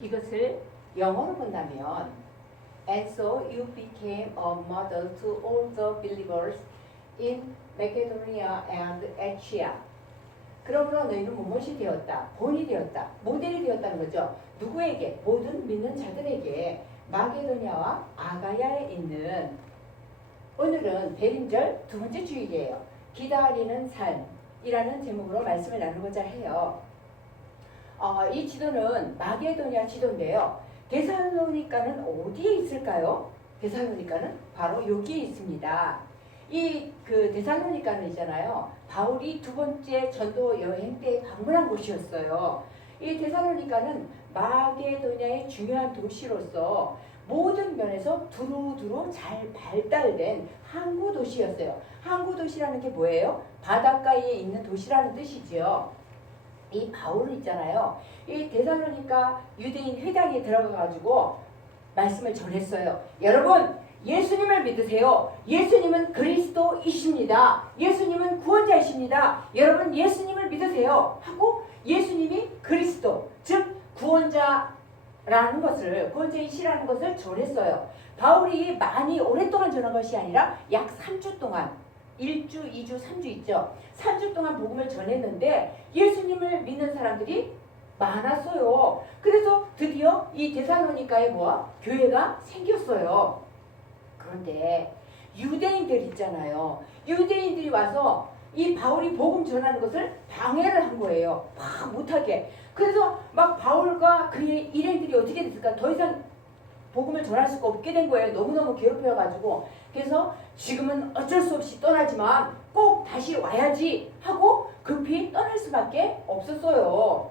이것을 영어로 본다면 And so you became a model to all the believers in Macedonia and Achaia. 그러므로 너희는 무엇이 되었다? 본이 되었다. 모델이 되었다는 거죠. 누구에게? 모든 믿는 자들에게 마게도냐와 아가야에 있는 오늘은 대림절 두 번째 주일이에요. 기다리는 삶이라는 제목으로 말씀을 나누고자 해요. 어, 이 지도는 마게도냐 지도인데요. 데살로니카는 어디에 있을까요? 데살로니카는 바로 여기에 있습니다. 이 그 데살로니카는 있잖아요. 바울이 두 번째 전도 여행 때 방문한 곳이었어요. 이 데살로니카는 마게도냐의 중요한 도시로서 모든 면에서 두루두루 잘 발달된 항구 도시였어요. 항구 도시라는 게 뭐예요? 바닷가에 있는 도시라는 뜻이지요. 이 바울 있잖아요. 이 데살로니가 유대인 회당에 들어가 가지고 말씀을 전했어요. 여러분 예수님을 믿으세요. 예수님은 그리스도이십니다. 예수님은 구원자이십니다. 여러분 예수님을 믿으세요. 하고 예수님이 그리스도 즉 구원자라는 것을 구원자이시라는 것을 전했어요. 바울이 많이 오랫동안 전한 것이 아니라 약 3주 동안 1주, 2주, 3주 있죠. 3주 동안 복음을 전했는데 예수님을 믿는 사람들이 많았어요. 그래서 드디어 이 데살로니카에 뭐야? 교회가 생겼어요. 그런데 유대인들 있잖아요. 유대인들이 와서 이 바울이 복음 전하는 것을 방해를 한 거예요. 막 못하게. 그래서 막 바울과 그의 일행들이 어떻게 됐을까? 더 이상 복음을 전할 수가 없게 된 거예요. 너무너무 괴롭혀가지고. 그래서 지금은 어쩔 수 없이 떠나지만 꼭 다시 와야지 하고 급히 떠날 수밖에 없었어요.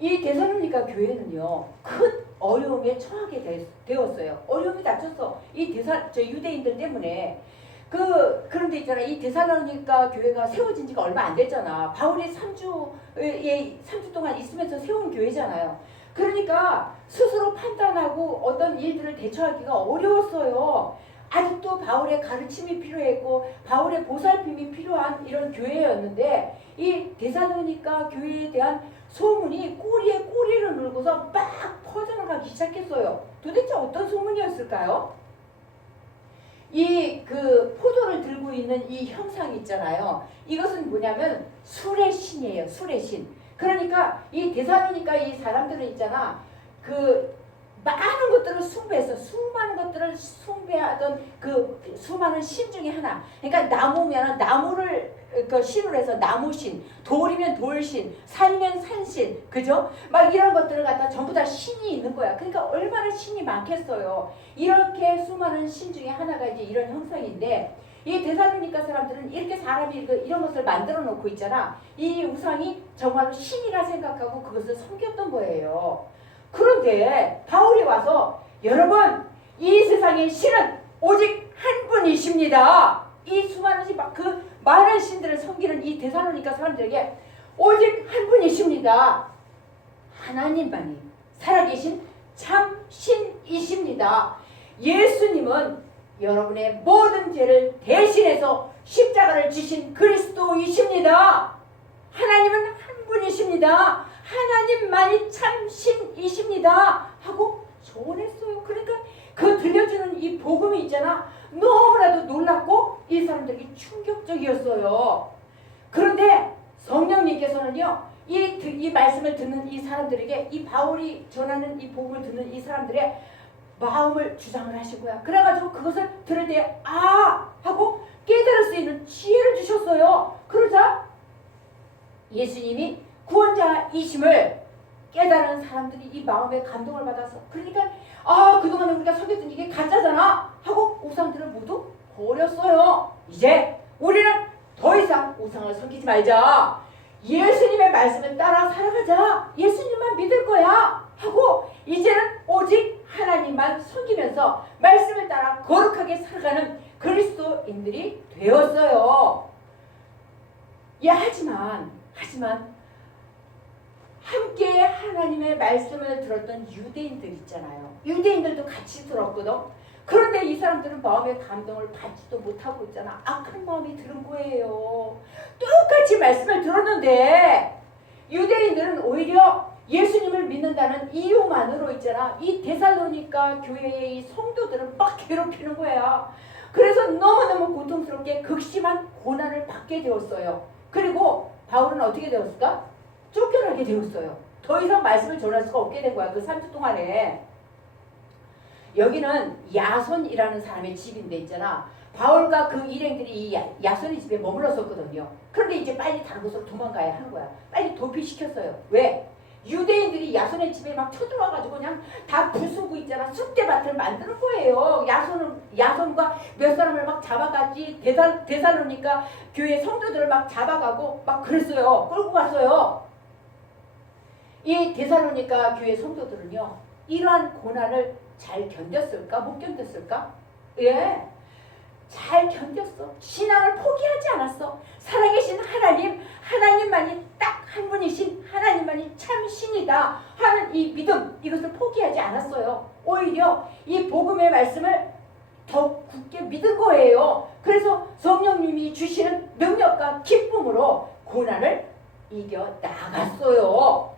이 데살로니가 교회는요 큰 어려움에 처하게 되, 되었어요. 어려움이 닥쳤어. 이 데살 저 유대인들 때문에 그 그런데 있잖아 이 데살로니가 교회가 세워진 지가 얼마 안 됐잖아. 바울이 3주에 3주 동안 있으면서 세운 교회잖아요. 그러니까 스스로 판단하고 어떤 일들을 대처하기가 어려웠어요. 아직도 바울의 가르침이 필요했고 바울의 보살핌이 필요한 이런 교회였는데 이 데살로니가 교회에 대한 소문이 꼬리에 꼬리를 물고서 막 퍼져나가기 시작했어요. 도대체 어떤 소문이었을까요? 이 그 포도를 들고 있는 이 형상 있잖아요. 이것은 뭐냐면 술의 신이에요. 술의 신. 그러니까 이 대사로니까 이 사람들은 있잖아. 그 많은 것들을 숭배해서 수많은 것들을 숭배하던 그 수많은 신 중에 하나. 그러니까 나무면 나무를 그 신으로 해서 나무신, 돌이면 돌신, 산이면 산신, 그죠? 막 이런 것들을 갖다 전부 다 신이 있는 거야. 그러니까 얼마나 신이 많겠어요. 이렇게 수많은 신 중에 하나가 이제 이런 형상인데 이 대사로니까 사람들은 이렇게 사람이 그 이런 것을 만들어 놓고 있잖아. 이 우상이 정말로 신이라 생각하고 그것을 섬겼던 거예요. 그런데 바울이 와서 여러분 이 세상의 신은 오직 한 분이십니다. 이 수많은 신, 그 많은 신들을 섬기는 이 대사로니까 사람들에게 오직 한 분이십니다. 하나님만이 살아계신 참 신이십니다. 예수님은 여러분의 모든 죄를 대신해서 십자가를 지신 그리스도이십니다. 하나님은 한 분이십니다. 하나님만이 참 신이십니다. 하고 조언했어요. 그러니까 그 들려주는 이 복음이 있잖아. 너무나도 놀랍고 이 사람들에게 충격적이었어요. 그런데 성령님께서는요, 이, 이 말씀을 듣는 이 사람들에게 이 바울이 전하는 이 복음을 듣는 이 사람들의 마음을 주장을 하신 거야. 그래가지고 그것을 들을 때, 아! 하고 깨달을 수 있는 지혜를 주셨어요. 그러자 예수님이 구원자이심을 깨달은 사람들이 이 마음에 감동을 받아서 그러니까 아 그동안에 우리가 속였던 이게 가짜잖아 하고 우상들을 모두 버렸어요. 이제 우리는 더 이상 우상을 섬기지 말자. 예수님의 말씀을 따라 살아가자. 예수님만 믿을 거야. 하고 이제는 오직 하나님만 섬기면서 말씀을 따라 거룩하게 살아가는 그리스도인들이 되었어요. 예, 하지만 하지만 함께 하나님의 말씀을 들었던 유대인들 있잖아요. 유대인들도 같이 들었거든. 그런데 이 사람들은 마음의 감동을 받지도 못하고 있잖아. 악한 마음이 들은 거예요. 똑같이 말씀을 들었는데 유대인들은 오히려 예수님을 믿는다는 이유만으로 있잖아. 이 데살로니가 교회의 이 성도들을 막 괴롭히는 거야. 그래서 너무너무 고통스럽게 극심한 고난을 받게 되었어요. 그리고 바울은 어떻게 되었을까? 쫓겨나게 되었어요. 더 이상 말씀을 전할 수가 없게 된 거야. 그 3주 동안에. 여기는 야손이라는 사람의 집인데 있잖아. 바울과 그 일행들이 이 야- 야손의 집에 머물렀었거든요. 그런데 이제 빨리 다른 곳으로 도망가야 하는 거야. 빨리 도피시켰어요. 왜? 유대인들이 야손의 집에 막 쳐들어와가지고 그냥 다 부수고 있잖아. 쑥대밭을 만드는 거예요. 야손은, 야손과 몇 사람을 막 잡아가지. 대살, 대살로니까 교회 성도들을 막 잡아가고 막 그랬어요. 끌고 갔어요. 이 데살로니가 교회 성도들은요. 이러한 고난을 잘 견뎠을까? 못 견뎠을까? 예. 잘 견뎠어. 신앙을 포기하지 않았어. 살아계신 하나님, 하나님만이 딱 한 분이신 하나님만이 참 신이다 하는 이 믿음, 이것을 포기하지 않았어요. 오히려 이 복음의 말씀을 더 굳게 믿은 거예요. 그래서 성령님이 주시는 능력과 기쁨으로 고난을 이겨 나갔어요.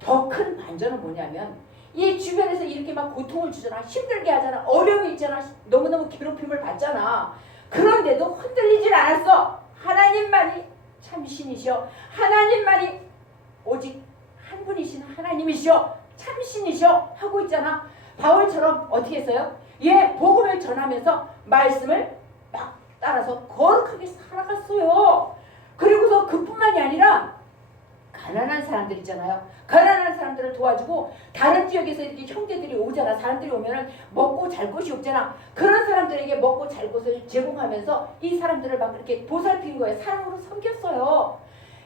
더 큰 반전은 뭐냐면 이 주변에서 이렇게 막 고통을 주잖아. 힘들게 하잖아. 어려움이 있잖아. 너무너무 괴롭힘을 받잖아. 그런데도 흔들리질 않았어. 하나님만이 참 신이셔. 하나님만이 오직 한 분이신 하나님이셔. 참 신이셔. 하고 있잖아. 바울처럼 어떻게 했어요? 예, 복음을 전하면서 말씀을 막 따라서 거룩하게 살아갔어요. 그리고서 그뿐만이 아니라 가난한 사람들 있잖아요. 가난한 사람들을 도와주고 다른 지역에서 이렇게 형제들이 오잖아. 사람들이 오면은 먹고 잘 곳이 없잖아. 그런 사람들에게 먹고 잘 곳을 제공하면서 이 사람들을 막 이렇게 보살핀 거예요. 사랑으로 섬겼어요.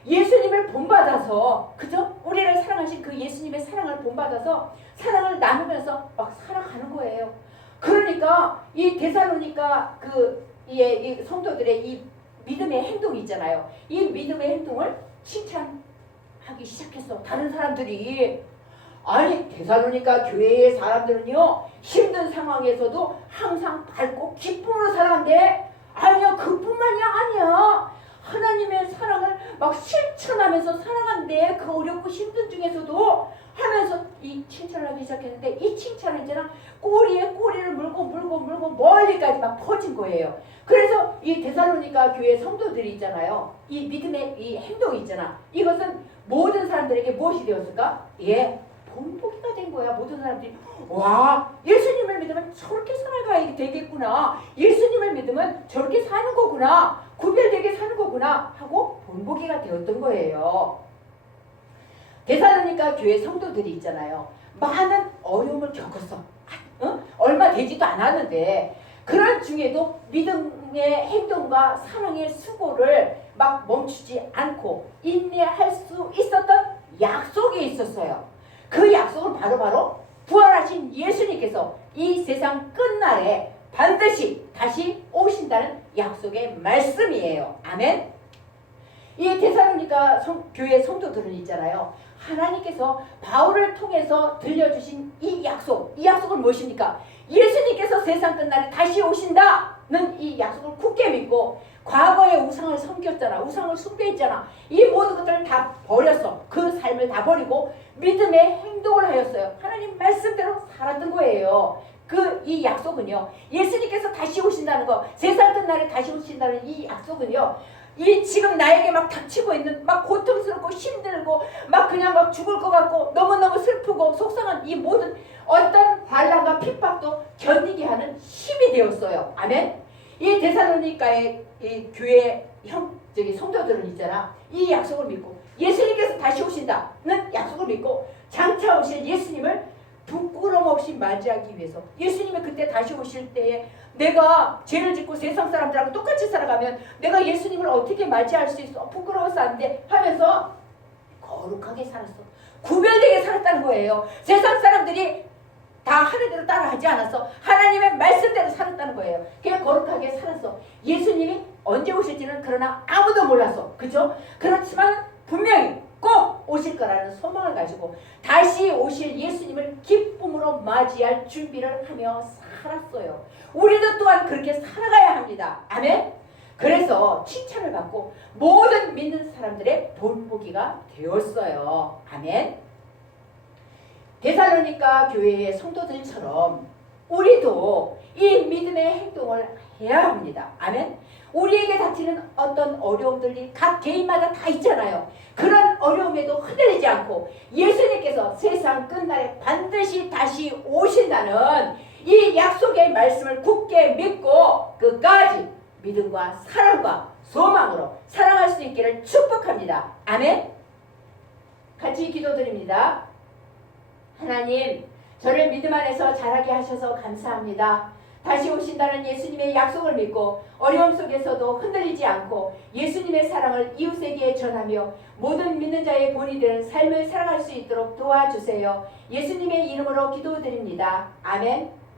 예수님을 본받아서 그죠? 우리를 사랑하신 그 예수님의 사랑을 본받아서 사랑을 나누면서 막 살아가는 거예요. 그러니까 이 데살로니가 그 이, 이 성도들의 이 믿음의 행동이 있잖아요. 이 믿음의 행동을 칭찬 하기 시작했어. 다른 사람들이 아니 데살로니가 교회의 사람들은요 힘든 상황에서도 항상 밝고 기쁨으로 살아간대. 아니야 그뿐만이 아니야. 하나님의 사랑을 막 실천하면서 살아간대. 그 어렵고 힘든 중에서도 하면서 이 칭찬을 하기 시작했는데 이 칭찬은 이제는 꼬리에 꼬리를 물고 물고 물고 멀리까지 막 퍼진 거예요. 그래서 이 데살로니가 교회 성도들이 있잖아요. 이 믿음의 이 행동이 있잖아. 이것은 모든 사람들에게 무엇이 되었을까? 예, 본보기가 된 거야. 모든 사람들이 와 예수님을 믿으면 저렇게 살아가야 되겠구나. 예수님을 믿으면 저렇게 사는 거구나. 구별되게 사는 거구나 하고 본보기가 되었던 거예요. 데살로니가 교회 성도들이 있잖아요. 많은 어려움을 겪었어. 어? 얼마 되지도 않았는데 그런 중에도 믿음의 행동과 사랑의 수고를 막 멈추지 않고 인내할 수 있었던 약속이 있었어요. 그 약속은 바로 바로 부활하신 예수님께서 이 세상 끝날에 반드시 다시 오신다는 약속의 말씀이에요. 아멘. 이 성- 교회 성도들은 있잖아요. 하나님께서 바울을 통해서 들려주신 이 약속, 이 약속은 무엇입니까? 예수님께서 세상 끝날에 다시 오신다는 이 약속을 굳게 믿고 과거의 우상을 섬겼잖아. 우상을 숭배했잖아. 이 모든 것들을 다 버렸어. 그 삶을 다 버리고 믿음의 행동을 하였어요. 하나님 말씀대로 살았던 거예요. 그 이 약속은요. 예수님께서 다시 오신다는 거, 세상 끝날에 다시 오신다는 이 약속은요. 이 지금 나에게 막 닥치고 있는 막 고통스럽고 힘들고 막 그냥 막 죽을 것 같고 너무너무 슬프고 속상한 이 모든 어떤 환란과 핍박도 견디게 하는 힘이 되었어요. 아멘. 이 데살로니가의 이 교회 형 저기 성도들은 있잖아. 이 약속을 믿고 예수님께서 다시 오신다는 약속을 믿고 장차 오실 예수님을 부끄럼 없이 맞이하기 위해서 예수님이 그때 다시 오실 때에 내가 죄를 짓고 세상 사람들하고 똑같이 살아가면 내가 예수님을 어떻게 맞이할 수 있어? 부끄러워서 안 돼. 하면서 거룩하게 살았어. 구별되게 살았다는 거예요. 세상 사람들이 다 하늘대로 따라하지 않았어. 하나님의 말씀대로 살았다는 거예요. 그냥 거룩하게 살았어. 예수님이 언제 오실지는 그러나 아무도 몰랐어. 그죠? 그렇지만 분명히 꼭 오실 거라는 소망을 가지고 다시 오실 예수님을 기쁨으로 맞이할 준비를 하며 살았어요. 우리도 또한 그렇게 살아가야 합니다. 아멘. 그래서 칭찬을 받고 모든 믿는 사람들의 본보기가 되었어요. 아멘. 데살로니가 교회의 성도들처럼 우리도 이 믿음의 행동을 해야 합니다. 아멘. 우리에게 닥치는 어떤 어려움들이 각 개인마다 다 있잖아요. 그런 어려움에도 흔들리지 않고 예수님께서 세상 끝날에 반드시 다시 오신다는 이 약속의 말씀을 굳게 믿고 끝까지 믿음과 사랑과 소망으로 사랑할 수 있기를 축복합니다. 아멘. 같이 기도드립니다. 하나님, 저를 믿음 안에서 자라게 하셔서 감사합니다. 다시 오신다는 예수님의 약속을 믿고 어려움 속에서도 흔들리지 않고 예수님의 사랑을 이웃에게 전하며 모든 믿는 자의 본이 되는 삶을 살아갈 수 있도록 도와주세요. 예수님의 이름으로 기도드립니다. 아멘.